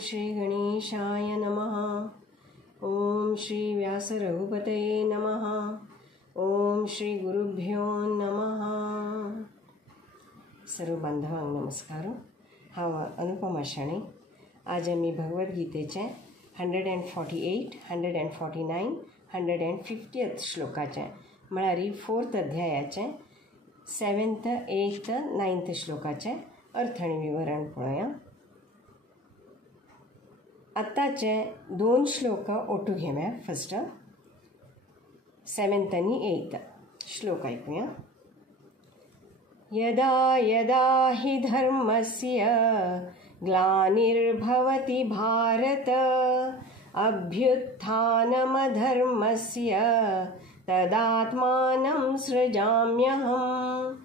श्री गणेशाय नमः। ओम श्री व्यास रघुपतये नमः। ओम श्री गुरुभ्यो नमः। सर्व बांधवांक नमस्कार। हा अनुपमा शाणे। आज आम्ही भगवद्गीतेचे 148, 149, 150th श्लोकाचे म्हळ्यार 4th अध्यायाचे 7th, 8th, 9th श्लोकाचे अर्थ आणि विवरण पळोवया। आताचे 2 श्लोक ओटू घेवया। फर्स्ट 7th आणि 8th श्लोक ऐकूया। यदा यदा हि धर्मस्य ग्लानिर्भवति भारत अभ्युत्थानमधर्मस्य तदात्मानं सृजाम्यहम्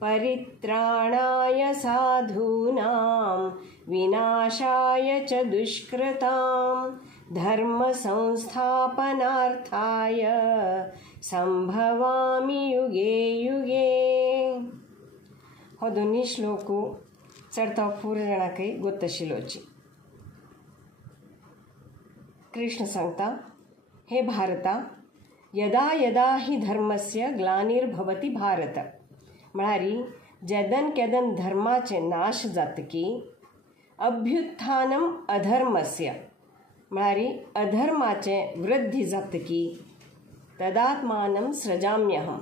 परित्राणाय साधूनां विनाशाय च दुष्कृतां धर्म संस्थापनार्थाय संभवामि युगे युगे। हो दोन्ही श्लोक चढता पूर्ण जाणांकय गोत्तशिलोची। कृष्ण सांगता, हे भारता, यदा यदा हि धर्मस्य ग्लानिर्भवति भारत म्हळ्यार जेदन केदन धर्माचे नाश जातकी अभ्युत्थानम अधर्मस्य म्हळ्यार अधर्माचे वृद्धी जातकी तदात्मानं सृजाम्यहम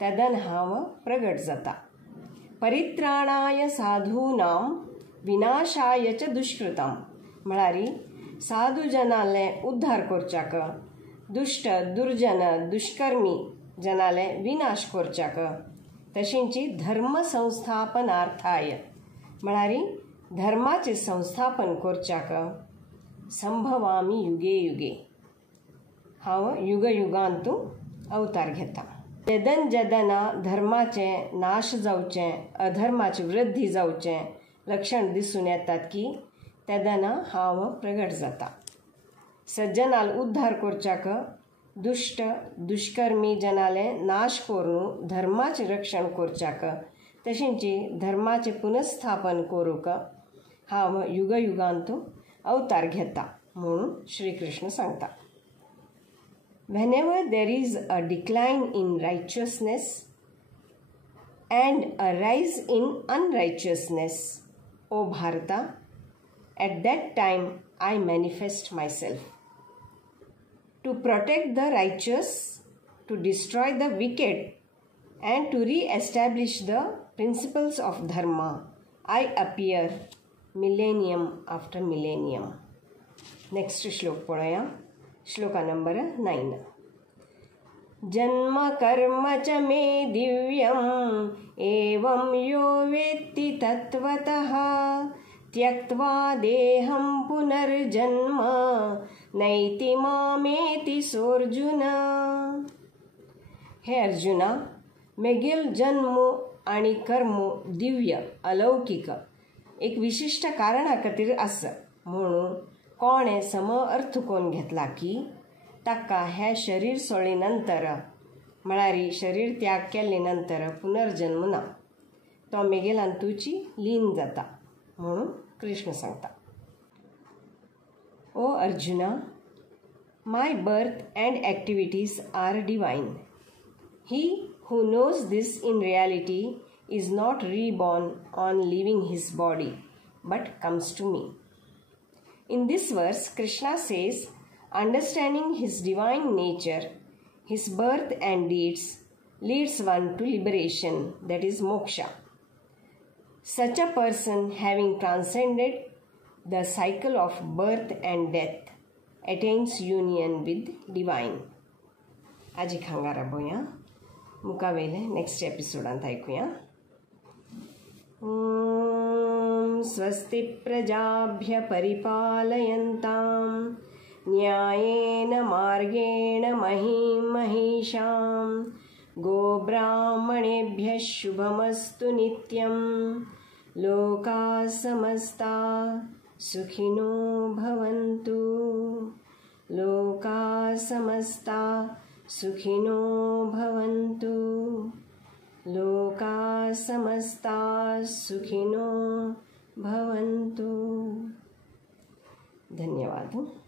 तदन हांव प्रगट जाता परित्राणाय साधूनां विनाशाय च दुष्कृतां म्हळ्यार साधू जनाले उद्धार करच्याक दुष्ट दुर्जन दुष्कर्मी जनाले विनाश करच्याक तशींची धर्म संस्थापनार्थाय म्हळ्यार धर्माचे संस्थापन करच्याक संभवामी युगे युगे हांव युग युगांतू अवतार घेता। जेदन जेदना धर्माचे नाश जावचे अधर्माचे वृद्धी जावचे लक्षण दिसून येतात की तेदना हांव प्रगट जाता। सज्जनाल उद्धार करच्याक दुष्ट दुष्कर्मी जनाले नाश करून धर्माचे रक्षण करच्याक तशींची धर्माचे पुनस्थापन करूक हांव युग युगांतू अवतार घेता म्हणून श्री कृष्ण सांगता। Whenever there is a decline in righteousness and a rise in unrighteousness, O Bharata, at that time I manifest myself. To protect the righteous, to destroy the wicked, and to re-establish the principles of dharma, I appear millennium after millennium. Next श्लोक पळोवया। Shloka number 9। जन्म कर्म च मे दिव्यम् एवं यो वेत्ति तत्त्वतः त्यक्त्वा देहं पुनर्जन्म नैति मामेति सोऽर्जुन। हे अर्जुना, मेगेल जन्म आणि कर्म दिव्य अलौकिक एक विशिष्ट कारणा खातीर आसा म्हणून कोणे सम अर्थ कोण घेतला की ताका हे शरीर सोडले नंतर म्हळ्यार शरीर त्याग केले नंतर पुनर्जन्म ना, तो मेगेलान तुची लीन जाता म्हणून कृष्ण सांगता। O Arjuna, my birth and activities are divine. He who knows this in reality is not reborn on living his body but comes to me. In this verse, Krishna says, understanding his divine nature, his birth and deeds leads one to liberation, that is moksha. Such a person, having transcended the cycle of birth and death, attains union with divine. आजी खांगारा बोया मुकावेले next एपिसोडांत ऐकूया। स्वस्ति प्रजाभ्य परिपालयन्तां न्यायेन मार्गेण महीं महिषां गोब्राह्मणेभ्यः शुभमस्तु नित्यं लोकाः समस्ताः सुखिनो भवन्तु लोकाः समस्ताः सुखिनो भवन्तु लोकाः समस्ताः सुखिनो भवन्तु। धन्यवाद.